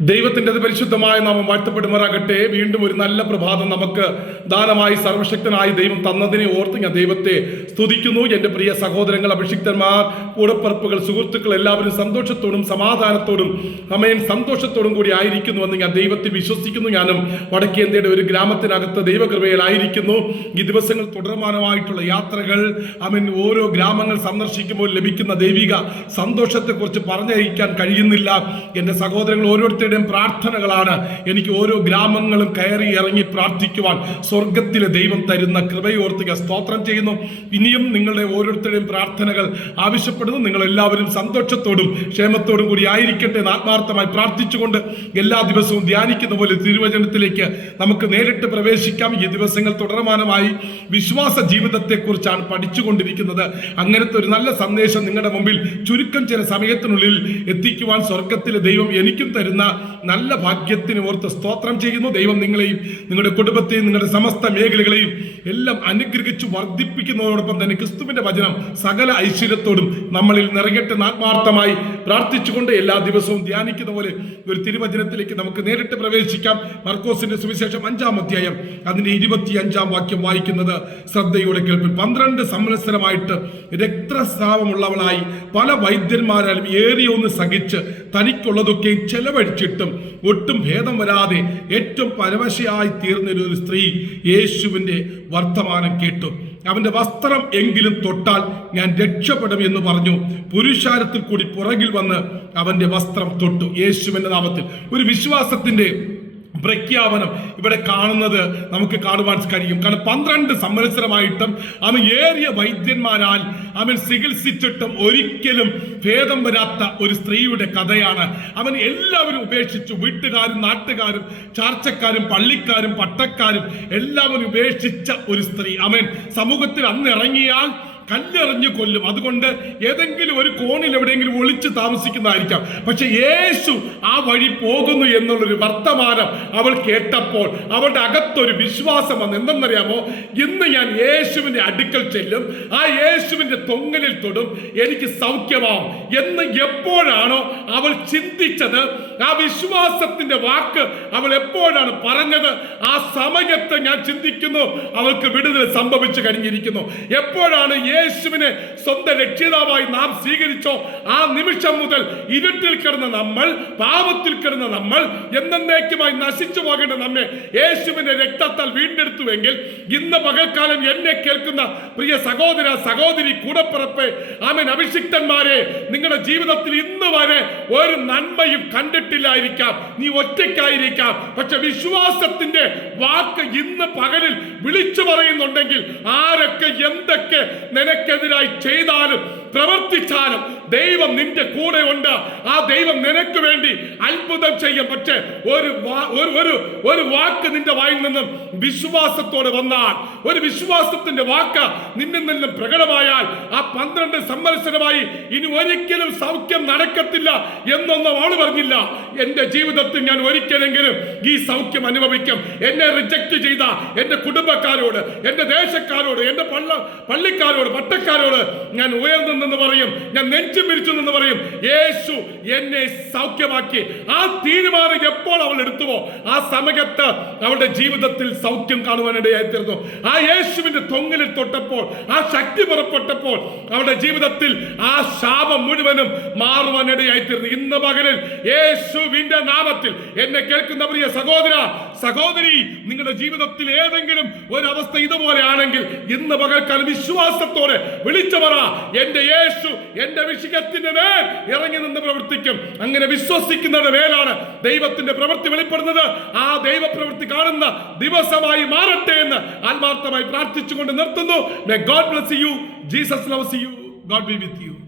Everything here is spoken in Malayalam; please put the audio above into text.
ദൈവത്തിന്റെ പരിശുദ്ധമായ നാമം വാഴ്ത്തപ്പെടുമാറാകട്ടെ. വീണ്ടും ഒരു നല്ല പ്രഭാതം നമുക്ക് ദാനമായി സർവശക്തനായി ദൈവം തന്നതിനെ ഓർത്ത് ഞാൻ ദൈവത്തെ സ്തുതിക്കുന്നു. എന്റെ പ്രിയ സഹോദരങ്ങൾ അഭിഷിക്തന്മാർ കൂടപ്പറപ്പുകൾ സുഹൃത്തുക്കൾ എല്ലാവരും സന്തോഷത്തോടും സമാധാനത്തോടും അമേൻ സന്തോഷത്തോടും കൂടി ആയിരിക്കുന്നു എന്ന് ഞാൻ ദൈവത്തിൽ വിശ്വസിക്കുന്നു. ഞാനും വടക്കേന്ത്യയുടെ ഒരു ഗ്രാമത്തിനകത്ത് ദൈവകൃപയിലായിരിക്കുന്നു. ഈ ദിവസങ്ങൾ തുടർമാനമായിട്ടുള്ള യാത്രകൾ അമൻ ഓരോ ഗ്രാമങ്ങൾ സന്ദർശിക്കുമ്പോൾ ലഭിക്കുന്ന ദൈവിക സന്തോഷത്തെക്കുറിച്ച് പറഞ്ഞറിയിക്കാൻ കഴിയുന്നില്ല. എന്റെ സഹോദരങ്ങൾ ഓരോരുത്തരുടെയും പ്രാർത്ഥനകളാണ് എനിക്ക് ഓരോ ഗ്രാമങ്ങളും കയറി ഇറങ്ങി പ്രാർത്ഥിക്കുവാൻ സ്വർഗത്തിലെ ദൈവം തരുന്ന കൃപയോർത്തുക സ്തോത്രം ചെയ്യുന്നു. ഇനിയും നിങ്ങളുടെ ഓരോരുത്തരുടെയും പ്രാർത്ഥനകൾ ആവശ്യപ്പെടുന്നു. നിങ്ങൾ എല്ലാവരും സന്തോഷത്തോടും ക്ഷേമത്തോടും കൂടി ആയിരിക്കട്ടെ ആത്മാർത്ഥമായി പ്രാർത്ഥിച്ചുകൊണ്ട് എല്ലാ ദിവസവും ധ്യാനിക്കുന്ന പോലെ തിരുവചനത്തിലേക്ക് നമുക്ക് നേരിട്ട് പ്രവേശിക്കാം. ഈ ദിവസങ്ങൾ തുടർമാനമായി വിശ്വാസ ജീവിതത്തെക്കുറിച്ചാണ് പഠിച്ചുകൊണ്ടിരിക്കുന്നത്. അങ്ങനത്തെ ഒരു നല്ല സന്ദേശം നിങ്ങളുടെ മുമ്പിൽ ചുരുക്കം ചില സമയത്തിനുള്ളിൽ എത്തിക്കുവാൻ സ്വർഗത്തിലെ ദൈവം എനിക്കും തരുന്ന നല്ല ഭാഗ്യത്തിന് ഓർത്ത് സ്തോത്രം ചെയ്യുന്നു ദൈവം നിങ്ങളെയും നിങ്ങളുടെ കുടുംബത്തെയും നിങ്ങളുടെ സമസ്ത മേഖലകളെയും എല്ലാം അനുഗ്രഹിച്ച് വർദ്ധിപ്പിക്കുന്നതോടൊപ്പം തന്നെ ക്രിസ്തുവിന്റെ വചനം സകല ഐശ്വര്യത്തോടും നമ്മളിൽ നിറയട്ടെ ആത്മാർത്ഥമായി പ്രാർത്ഥിച്ചുകൊണ്ട് എല്ലാ ദിവസവും ധ്യാനിക്കുന്ന പോലെ ഒരു തിരുവചനത്തിലേക്ക് നമുക്ക് നേരിട്ട് പ്രവേശിക്കാം. മർക്കോസിന്റെ സുവിശേഷം അഞ്ചാം അധ്യായം അതിന്റെ ഇരുപത്തി അഞ്ചാം വാക്യം വായിക്കുന്നത് ശ്രദ്ധയോടെ കേൾപ്പിൽ പന്ത്രണ്ട് സംവത്സരമായിട്ട് രക്തസ്രാവമുള്ളവളായി പല വൈദ്യന്മാരാലും ഏറിയൊന്ന് സഹിച്ച് തനിക്കുള്ളതൊക്കെ ചെലവഴിച്ചിട്ടും ഒട്ടും ഭേദം വരാതെ ഏറ്റവും പരവശയായി തീർന്ന ഒരു സ്ത്രീ യേശുവിന്റെ വർത്തമാനം കേട്ടു. അവന്റെ വസ്ത്രം എങ്കിലും തൊട്ടാൽ ഞാൻ രക്ഷപ്പെടും എന്ന് പറഞ്ഞു. പുരുഷാരത്തിൽ കൂടി പുറകിൽ വന്ന് അവന്റെ വസ്ത്രം തൊട്ടു. യേശുവിന്റെ നാമത്തിൽ. ഒരു വിശ്വാസത്തിന്റെ പ്രഖ്യാപനം ഇവിടെ കാണുന്നത് നമുക്ക് കാണുവാൻ കഴിയും. കാരണം പന്ത്രണ്ട് സംവത്സരമായിട്ടും അവൻ ഏറിയ വൈദ്യന്മാരാൽ അവൻ ചികിത്സിച്ചിട്ടും ഒരിക്കലും ഭേദം വരാത്ത ഒരു സ്ത്രീയുടെ കഥയാണ്. അവൻ എല്ലാവരും ഉപേക്ഷിച്ചു. വീട്ടുകാരും നാട്ടുകാരും ചാർച്ചക്കാരും പള്ളിക്കാരും പട്ടക്കാരും എല്ലാവരും ഉപേക്ഷിച്ച ഒരു സ്ത്രീ. അവൻ സമൂഹത്തിൽ അന്ന് ഇറങ്ങിയാൽ കല്ലെറിഞ്ഞു കൊല്ലും. അതുകൊണ്ട് ഏതെങ്കിലും ഒരു കോണിൽ എവിടെയെങ്കിലും ഒളിച്ച് താമസിക്കുന്നതായിരിക്കാം. പക്ഷെ യേശു ആ വഴി പോകുന്നു എന്നുള്ളൊരു വർത്തമാനം അവൾ കേട്ടപ്പോൾ അവളുടെ അകത്തൊരു വിശ്വാസം വന്നു. എന്തെന്നറിയാമോ? ഇന്ന് ഞാൻ യേശുവിന്റെ അടുക്കൽ ചെല്ലും. ആ യേശുവിന്റെ തൊങ്ങലിൽ തൊടും. എനിക്ക് സൗഖ്യമാവും. എന്ന് എപ്പോഴാണോ അവൾ ചിന്തിച്ചത്. ആ വിശ്വാസത്തിന്റെ വാക്ക് അവൾ എപ്പോഴാണ് പറഞ്ഞത്? ആ സമയത്ത് ഞാൻ ചിന്തിക്കുന്നു. അവൾക്ക് വിടുതൽ സംഭവിച്ചു കഴിഞ്ഞിരിക്കുന്നു. എപ്പോഴാണ് യേശുവിനെ സ്വന്തം രക്ഷിതാവായി നാം സ്വീകരിച്ചോ ആ നിമിഷം മുതൽ ഇരുട്ടിൽ കിടന്ന നമ്മൾ പാപത്തിൽ കിടന്ന നമ്മൾ എന്നേക്കുമായി നശിച്ചു പോകേണ്ട നമ്മെ യേശുവിന്റെ രക്തത്താൽ വീണ്ടെടുത്തുവെങ്കിൽ ഇന്ന് പകൽക്കാലം എന്നെ കേൾക്കുന്ന പ്രിയ സഹോദര സഹോദരി കൂടപ്പിറപ്പ് ആമൻ അഭിഷിക്തന്മാരെ നിങ്ങളുടെ ജീവിതത്തിൽ ഇന്ന് വരെ ഒരു നന്മയും കണ്ടിട്ടില്ലായിരിക്കാം. നീ ഒറ്റയ്ക്കായിരിക്കാം. പക്ഷെ വിശ്വാസത്തിന്റെ വാക്ക് ഇന്ന് പകലിൽ വിളിച്ചു പറയുന്നുണ്ടെങ്കിൽ ആരൊക്കെ എന്തൊക്കെ നിനക്കെതിരായി ചെയ്താലും പ്രവർത്തിച്ചാലും ദൈവം നിന്റെ കൂടെ ഉണ്ട്. ആ ദൈവം നിനക്ക് വേണ്ടി അത്ഭുതം ചെയ്യും. പക്ഷേ ഒരു ഒരു ഒരു വാക്ക് നിന്റെ വായിൽ നിന്നും വിശ്വാസത്തോടെ വന്നാൽ ഒരു വിശ്വാസത്തിന്റെ വാക്ക് നിന്നിൽ നിന്നും പ്രകടമായാൽ ആ പന്ത്രണ്ട് സംവത്സരമായി ഇനി ഒരിക്കലും സൗഖ്യം നടക്കത്തില്ല എന്നൊന്നും ആൾ പറഞ്ഞില്ല. എന്റെ ജീവിതത്തിൽ ഞാൻ ഒരിക്കലെങ്കിലും ഈ സൗഖ്യം അനുഭവിക്കും. എന്നെ റിജക്ട് ചെയ്ത എന്റെ കുടുംബക്കാരോട് എന്റെ ദേശക്കാരോട് എന്റെ പള്ള പള്ളിക്കാരോട് പട്ടക്കാരോട് ഞാൻ ഉയർന്നു നിന്ന് പറയും. ഞാൻ നെഞ്ചു പിരിച്ചു നിന്ന് പറയും. യേശു എന്നെ സൗഖ്യമാക്കി. ആ തീരുമാനം എപ്പോൾ അവൾ എടുത്തുവോ ആ സമയത്ത് അവളുടെ ജീവിതത്തിൽ സൗഖ്യം കാണുവാനിടയായി തീർന്നു ആ യേശുവിന്റെ തൊങ്ങലിൽ തൊട്ടപ്പോൾ ആ ശക്തി പുറപ്പെട്ടപ്പോൾ അവളുടെ ജീവിതത്തിൽ ആ ശാപം മുഴുവനും മാറുവാനിടയായി തീർന്നു ഇന്ന് പകലിൽ യേശുവിന്റെ നാമത്തിൽ എന്നെ കേൾക്കുന്ന പ്രിയ സഹോദര സഹോദരി നിങ്ങളുടെ ജീവിതത്തിൽ ഏതെങ്കിലും ഒരു അവസ്ഥ ഇതുപോലെ ആണെങ്കിൽ ഇന്ന് പകൽക്കാലം വിശ്വാസത്തോടെ വിളിച്ചു പറ. എന്റെ യേശു എന്റെ വിഷയത്തിന്റെ മേൽ ഇറങ്ങി നിന്ന് പ്രവർത്തിക്കും. അങ്ങനെ വിശ്വസിക്കുന്നവരുടെ മേലാണ് ദൈവത്തിന്റെ പ്രവൃത്തി വെളിപ്പെടുന്നത്. ആ ദൈവപ്രവൃത്തി കാണുന്ന ദിവസമായി മാറട്ടെ എന്ന് ആത്മാർത്ഥമായി പ്രാർത്ഥിച്ചുകൊണ്ട് നിർത്തുന്നു. God bless you Jesus loves you God be with you